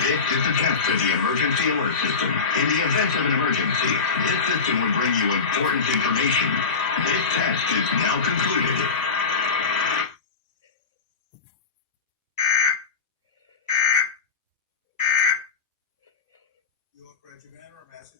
This is a test of the emergency alert system. In the event of an emergency, this system would bring you important information. This test is now concluded. York Regiment.